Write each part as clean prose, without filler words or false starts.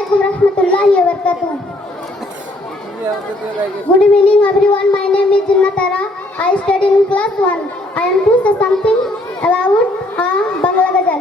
Assalamualaikum warahmatullahi wabarakatuh. Good evening everyone. My name is Jinnatara. I study in class 1. I am to say something about a Bangla ghazal.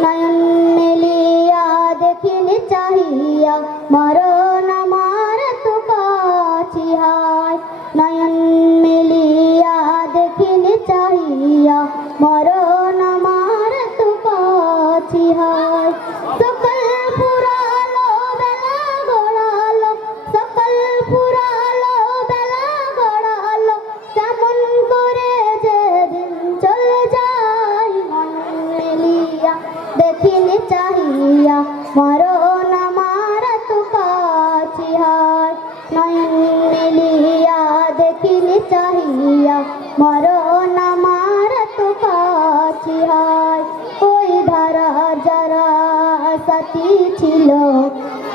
Nayan meliya dekhine chahiya maro na marat kachi hai. Nayan meliya dekhine chahiya maro na marat kachi hai. Sakal puralo bela goralo sakal puralo bela goralo কেমন করে যে দিন চলে যায় মেলিয়া দেখিনি চাহিয়া মরণ আমার তো কাছি হয় নয়ন মেলিয়া দেখিনি চাহিয়া মরণ আমার তো কাছি হয় ওই ধারা যারা সাথী ছিল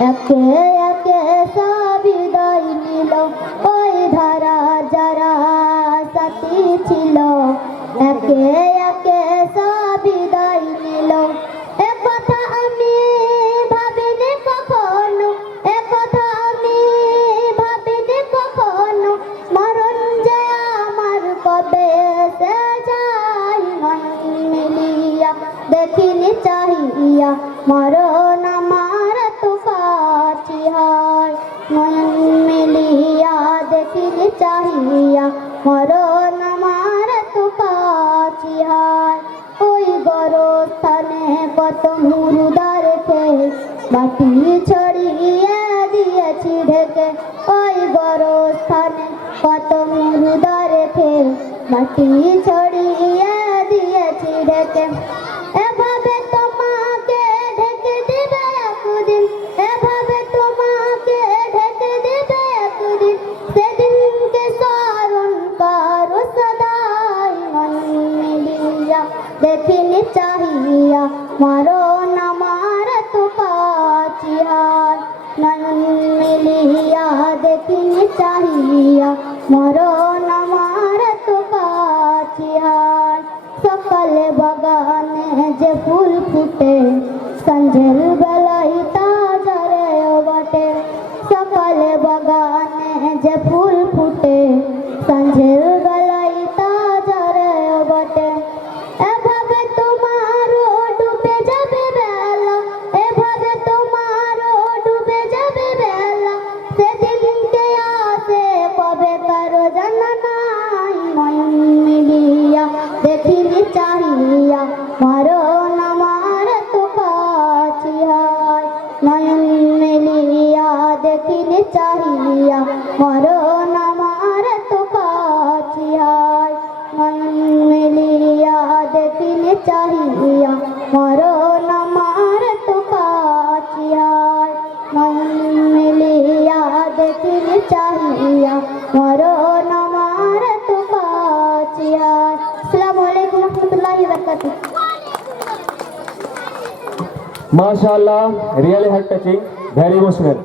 একে একে সব বিদায় নিল ওই ধারা যারা সাথী ছিল একে একে সব বিদায় নিল একথা আমি ভাবিনি কখনো একথা আমি ভাবিনি কখনো মরণ যে আমার কবে এসে যায় নয়ন মিলিয়া দেখিনি চাহিয়া মরণ আমার তো কাছি হয় নয়ন মিলিয়া দেখিনি চাহিয়া মরণ আমার তো কাছি হয় ওই গরস্থানে কত মুর্দা রেখে বাটি ছড়িয়ে দিয়েছি ঢেকে ওই গরস্থানে কত মুর্দা রেখে বাটি ছড়িয়ে দিয়েছি ঢেকে এভাবে তোমাকে ঢেকে দিবে একদিন এভাবে তোমাকে ঢেকে দিবে একদিন সেদিনকে স্মরণ করো সদাই মন মিলিয়া দেখিনি চাহিয়া মরণ আমার তো কাছি হয় নয়ন মিলিয়া দেখিনি চাহিয়া মরণ আমার তো কাছি হয় সকালে বাগানে যে ফুল ফুটে সঞ্জের বেলায় তাজা রে বটে সকালে বাগানে যে ফুল ফুটে সঞ্জের বেলায় তাজা রে বটে এভাবে তোমারও ডুবে যাবে বেলা এভাবে তোমারও ডুবে যাবে বেলা সেদিনকে আসে কবে কারো জানা নাই নয়ন মিলিয়া দেখিনি চাহিয়া মরণ আমার তো কাছি হয় নয়ন মিলিয়া দেখিনি চাহিয়া মরণ আমার তো কাছি হয় নয়ন মিলিয়া দেখিনি চাহিয়া মরণ আমার তো কাছি হয় নয়ন মিলিয়া দেখিনি চাহিয়া মরণ আমার তো কাছি হয় Assalamualaikum warahmatullahi wabarakatuh. MashaAllah, really heart touching, very emotional.